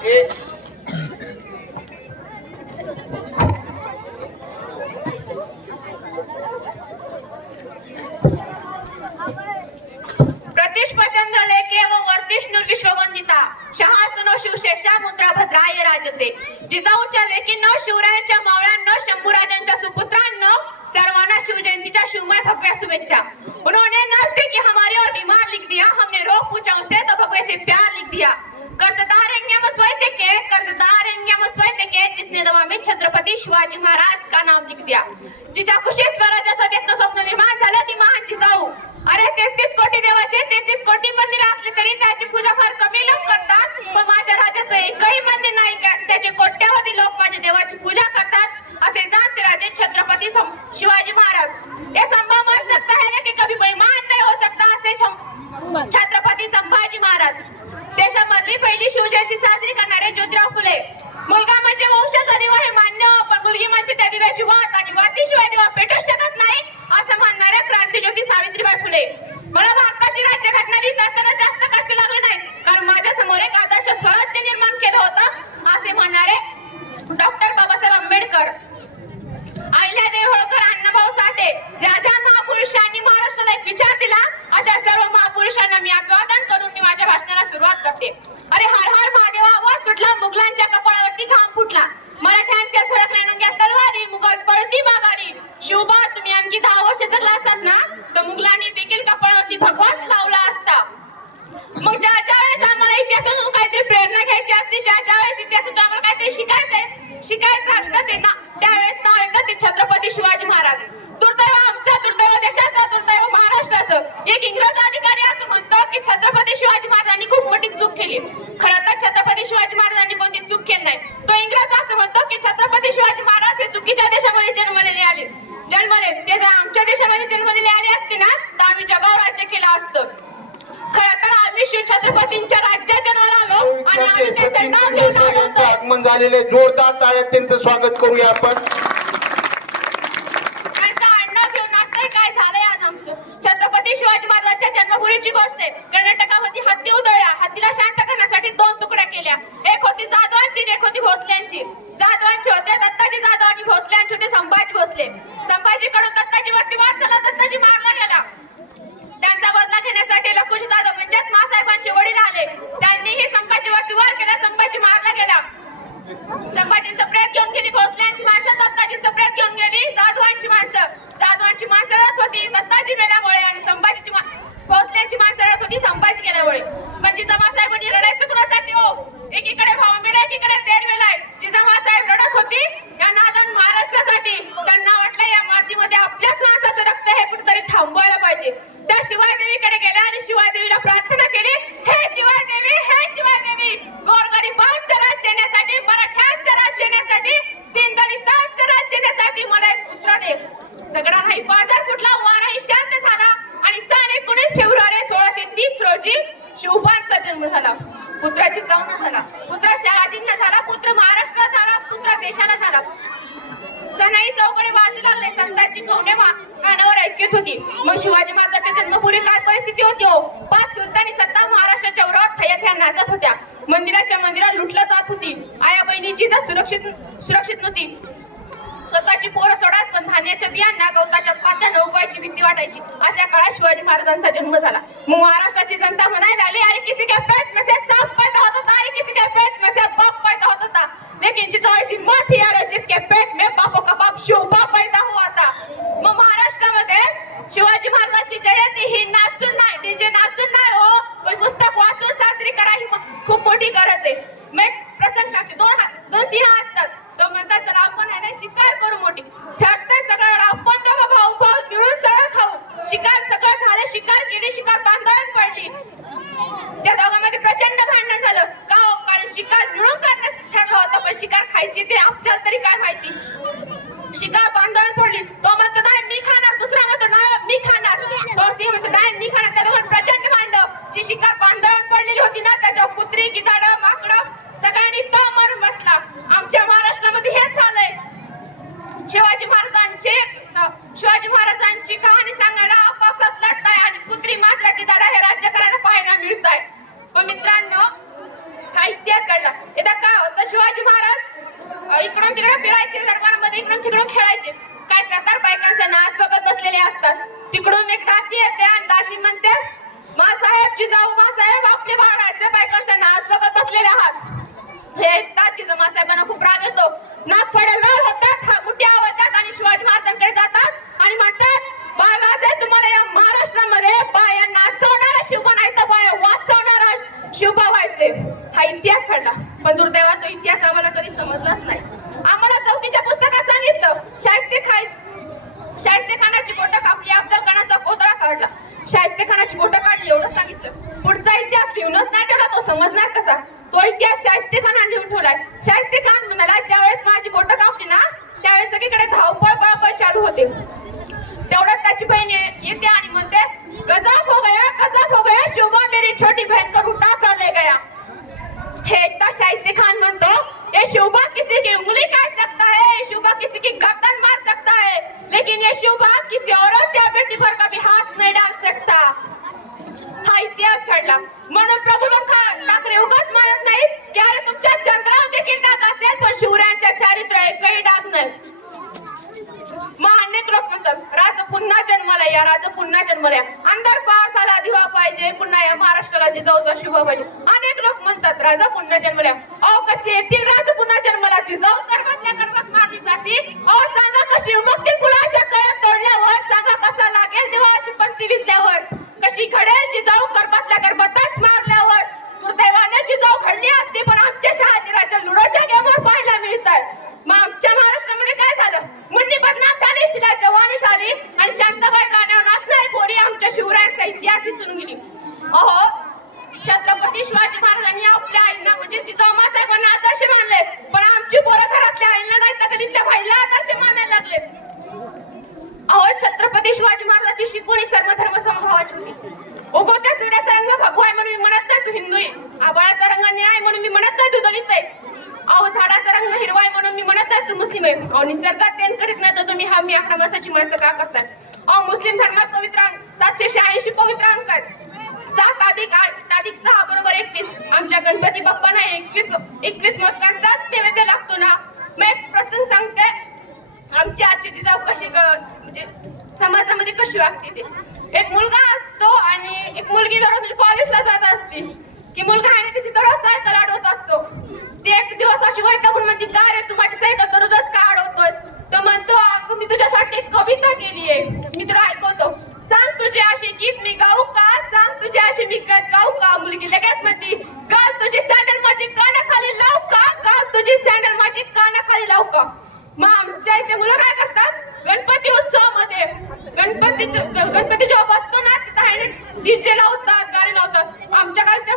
प्रतिष्पचंद्र लेखे व वर्तिष्णूर विश्ववंदिता। शहासुनो शिवशेषा मुद्रा भद्राय राजते। जिजाऊच्या लेकींनो, शिवरायांच्या मावळ्यांनो शंभूराजांच्या सुपुत्रांनो, सर्वांना शिवजयंतीच्या शिवमय भगव्या शुभेच्छा. उन्होंने नजदे कि हमारे और बीमार लिख दिया, हमने रोग पूछा उसे तो भगवे से प्यार लिख दिया। कर्जदार के कर्जदार हैं हम के जिसने दवा में छत्रपती शिवाजी महाराज का नाम लिख दिया। जिच्या कुशीत स्वराज्याचं देखणं स्वप्न निर्माण झालं ती महान जिजाऊ हो। अरे तेहतीस कोटी देवाचे तेहतीस कोटी मंदिर असले तरी त्याची पूजा फार कमी लोक करतात पण माझ्या राज्याचं एकही मंदिर नाही का? त्याचे कोट्यावधी लोक माझ्या देवाची पूजा करतात असे जाणते राजे छत्रपती सं- शिवाजी महाराज ये संभव मान सकता है ना कि कभी बेईमान नहीं हो सकता असे शं- छत्रपती संभाजी महाराज देशामधली पहिली शिवजयंती साजरी करणारे ज्योतिराव फुले मुलगा म्हणजे वंशाचा दिवा हे मान्य पण मुलगी म्हणजे त्या दिव्याची वात आणि वातीशिवाय दिवा पेटू शकत नाही असं म्हणणाऱ्या क्रांतीज्योती सावित्रीबाई फुले. मला भारताची राज्यघटना लिहित असताना जास्त कष्ट लागले नाही कारण माझ्यासमोर एक आदर्श स्वराज्य निर्माण केलं होतं असे म्हणणारे डॉक्टर बाबासाहेब आंबेडकर. अहिल्यादेवी होळकर अण्णाभाऊ साठे ज्या ज्या महापुरुषांनी महाराष्ट्राला एक विचार दिला अशा सर्व महापुरुषांना मी अभिवादन करून मी माझ्या भाषणाला सुरुवात करते. अरे हर हर महादेवा आवाज सुटला मुघलांच्या कपाळावरती घाम फुटला. मराठ्यांच्या झळक नेणुक्या तलवारी मुघल पळती माघारी शिवबा तुम्ही आणखी दहा वर्ष जगला असतात ना तर मुघलांनी देखील कपाळावरती भगवाच लावला असता मग ज्या ज्या वेळेस आम्हाला इतिहासातून काहीतरी प्रेरणा घ्यायची असते ज्या ज्या वेळेस इतिहासातून आम्हाला काहीतरी शिकायचंय शिकायचं असतं ते ना त्यावेळेस नाव येतं ते छत्रपती शिवाजी महाराज. दुर्दैव आमचं दुर्दैव देशाचं दुर्दैव महाराष्ट्राचं. एक इंग्रज अधिकारी असं म्हणतो की छत्रपती शिवाजी महाराजांनी खूप मोठी चूक केली. खरं तर छत्रपती शिवाजी महाराजांनी कोणती चूक केली नाही. तो इंग्रज असं म्हणतो की छत्रपती शिवाजी महाराज हे चुकीच्या देशामध्ये जन्मलेले आले. जन्मले. ते जर आमच्या देशामध्ये जन्मलेले आले असते ना तर आम्ही जगावर राज्य केलं असतं. खरं तर आम्ही शिव छत्रपतींच्या राज्यात जन्माला आलो आणि आम्ही त्यांचं नाव घेऊन आलो. होतो आगमन झालेले जोरदार टाळ्यात त्यांचं स्वागत करूया आपण त्यांचं आडनाव घेऊन असतंय काय झालंय आज आमचं छत्रपती शिवाजी महाराजांच्या गोष्ट आहे. कर्नाटकामध्ये हत्ती उधळल्या हत्तीला शांत करण्यासाठी दोन तुकड्या केल्या. एक होती जाधवांची एक होती भोसल्यांची. जाधवांची होते दत्ताजी जाधव आणि भोसल्यांची होते संभाजी भोसले. संभाजीकडून दत्ताजी वरती वार झाला दत्ताजी मारला गेला त्यांचा बदला घेण्यासाठी लकुजी जाधव म्हणजेच मासाहेबांचे वडील आले त्यांनीही संभाजीवरती वार केला संभाजी मारला गेला संभाजींचं प्रेत घेऊन गेली भोसल्यांची माणसं दत्ताजींचं प्रेत घेऊन गेली जाधवांची माणसं जाधवांची माणसं रडत होती दत्ताजी मेल्यामुळे आणि संभाजीची मा- भोसल्यांची माणसं रडत होती संभाजी गेल्यामुळे पण जिजामासाहेबांनी रडायचं कुणासाठी हो एकीकडे भाऊ मेला एकीकडे देर मेलाय जिजामासाहेब रडत होती या नादन महाराष्ट्रासाठी त्यांना वाटलं या मातीमध्ये आपल्याच माणसाचं रक्त हे कुठेतरी थांबवायला पाहिजे त्या शिवाय गेल्या आणि शिवाय देवीला प्रार्थना नाचत होत्या. मंदिराच्या मंदिरात लुटलं जात होती. आया बहिणीची तर सुरक्षित सुरक्षित नव्हती. स्वतःची पोरं सोडत पण धान्याच्या बियांना गवताच्या पात्यानं उगवायची भीती वाटायची. अशा काळात शिवाजी महाराजांचा जन्म झाला. मग महाराष्ट्राची जनता म्हणायला आली अरे किती कॅप्टन पेट में से सांप पैदा होता था अरे किसी के पेट में से बाप पैदा होता था लेकिन जिजाऊ की माँ थी यार जिसके पेट में बापों का बाप शिवबा पैदा हुआ था मग महाराष्ट्रामध्ये शिवाजी महाराजांची जयंती ही नाचून नाही डीजे नाचून नाही हो पण पुस्तक वाचून साजरी करा ही म- खूप मोठी गरज आहे. प्रसंग सांगते दोन दोन सिंह असतात. तो म्हणतात चला आपण आहे ना शिकार करू मोठी. ठरतंय सगळं आपण दोघं भाऊ भाऊ मिळून सगळं खाऊ. शिकार सगळं झालं शिकार केली शिकार बांधावून पडली. त्या दोघांमध्ये प्रचंड भांडण झालं. का हो? कारण शिकार मिळून करण्यास ठरलं होतं पण शिकार खायची ते आपल्याला तरी काय माहिती? शिकार बांधावून पडली तो म्हणतो नाही मी खाणार दुसरा म्हणतो नाही मी खाणार तो सिंह म्हणतो नाही मी खाणार त्या दोघांत प्रचंड भांडण जी शिकार बांधावून पडलेली होती कुत्री गिधाड माकड सगळ्यांनी तो मारून बसला. आमच्या महाराष्ट्रामध्ये हेच झालंय. शिवाजी महाराजांचे शिवाजी महाराजांची कहाणी सांगायला आपापसात लढताय आणि कुत्री मात्र गिधाडा हे राज्य करायला पाहायला मिळत आहे पण मित्रांनो हा इतिहास घडला. एकदा काय होतं शिवाजी महाराज इकडून तिकडे फिरायचे दरबारामध्ये इकडून तिकडून खेळायचे. काय करतात? बायकांचा नाच बघत बसलेले असतात. तिकडून एक दासी येते आणि दासी म्हणते मासाहेब जिजाऊ मासाहेब आपले महाराज बायकांचा नाच बघत बसलेले आहात. हे ऐकतात जिजाऊ साहेबांना खूप राग येतो नाक फडलं होतात हा मोठ्या आवाजात आणि शिवाजी महाराजांकडे जातात आणि म्हणतात महाराज तुम्हाला या महाराष्ट्रामध्ये बाया नाचवणारा शिवबा नाही तर बाया वाचवणारा शिवबा व्हायचे हा इतिहास घडला पण दुर्दैवा तो इतिहास आम्हाला कधी समजलाच नाही आम्हाला चौथीच्या पुस्तकात सांगितलं शास्त्री खाय शाहिस्ते खानाची बोटं कापली अफजल खानाचा कोतळा काढला शाहिस्ते खानाची बोटं काढली एवढं सांगितलं पुढचा इतिहास लिहूनच नाही ठेवला तो समजणार कसा तो इतिहास शाहिस्ते खानाने लिहून ठेवलाय शाहिस्ते खान म्हणाला ज्यावेळेस माझी बोटं कापली ना त्यावेळेस सगळीकडे धावपळ पळपळ चालू होते. तेवढ्यात त्याची बहीण येते आणि म्हणते गजब हो गया गजब हो गया शोभा मेरी छोटी बहन को उठा कर ले गया. हे एकदा शाहिस्ते खान म्हणतो ये शोभा किसी की उंगली काट सकता है ये शोभा किसी की गर्दन मार सकता है लेकिन ये शोभा किसी औरत या बेटी पर कभी हाथ नहीं डाल सकता. हा इतिहास घडला. म्हणून प्रभुदन खा- ठाकरे उगाच मानत नाहीत की अरे तुमच्या चंद्रावर देखील डाग असेल पण शिवरायांच्या चारित्र्य एकही डाग नाही. अनेक लोक म्हणतात राज पुन्हा जन्माला या राज पुन्हा जन्माला या. अंधार पावसाला दिवा पाहिजे पुन्हा या महाराष्ट्राला जिजाऊचा शुभ पाहिजे. अनेक लोक म्हणतात राजा पुन्हा जन्मल्या या. अहो कशी येतील राज पुन्हा जन्माला? जिजाऊ गर्भातल्या गर्भात मारली जाते. अहो सांगा कशी? उमगतील फुलाच्या कळ्या तोडल्यावर सांगा कसा लागेल दिवा अशी पंक्ती विजल्यावर कशी घडेल जिजाऊ गर्भातल्या गर्भातच मारल्यावर दुर्दैवाने जिजाऊ घडली असती पण आमच्या शहाजीराजा लुडोच्या गेमवर पाहायला मिळत आहे मग आमच्या महाराष्ट्रामध्ये काय झालं मुन्नी बदनाम झाली शिला जवानी झाली आणि शांताबाई गाण्यावर नाचणारी पोरी आमच्या शिवरायांचा इतिहास विसरून गेली. अहो छत्रपती शिवाजी महाराजांनी या आईंना म्हणजे जिजाऊ मासाहेबांना आदर्श मानले पण आमची पोरं घरातल्या आईंना नाही तर गलीतल्या भाईला आदर्श मानायला लागले अहो छत्रपती शिवाजी महाराजांची शिकवणी सर्व धर्म समभावाची होती उगवत्या सूर्याचा रंग भगवा आहे म्हणून मी म्हणत नाही तू हिंदू आहे आबाळाचा रंग निळा आहे म्हणून मी म्हणत नाही तू दलित आहे अहो झाडाचा रंग हिरवा आहे म्हणून मी म्हणत नाही तू मुस्लिम आहे अहो निसर्गात देण करीत नाही तर तुम्ही हा मी अक्रमासाची माणसं का करताय अहो मुस्लिम धर्मात पवित्र अंक सातशे शहाऐंशी पवित्र आहेत सात अधिक आठ अधिक सहा बरोबर एकवीस. आमच्या गणपती बाप्पांना एकवीस एकवीस मोदकांचा नैवेद्य लागतो ना? मी एक प्रसंग सांगते. आमची आजची जिजाऊ कशी म्हणजे समाजामध्ये कशी वागते ते? एक मुलगा असतो आणि एक मुलगी दररोज म्हणजे कॉलेजला जात असते. की मुलगा आहे तिची दररोज सायकल अडवत असतो. ते एक दिवस अशी वैतागून म्हणते का रे तू माझी सायकल दररोजच का अडवतोय तो म्हणतो मी तुझ्यासाठी कविता केली आहे मित्र आहे तुझे अशी गीत मी गाऊ का? सांग तुझे अशी मी गाऊ का? मुलगी लगेच म्हणते गाव तुझी सँडल माझी कानाखाली लाव का? गाव तुझी सँडल माझी कानाखाली लाव का? मग आमच्या इथे मुलं काय करतात? गणपती उत्सवमध्ये गणपती गणपती जेव्हा बसतो ना तिथे डीजे लावतात गाणी लावतात. आमच्या गावच्या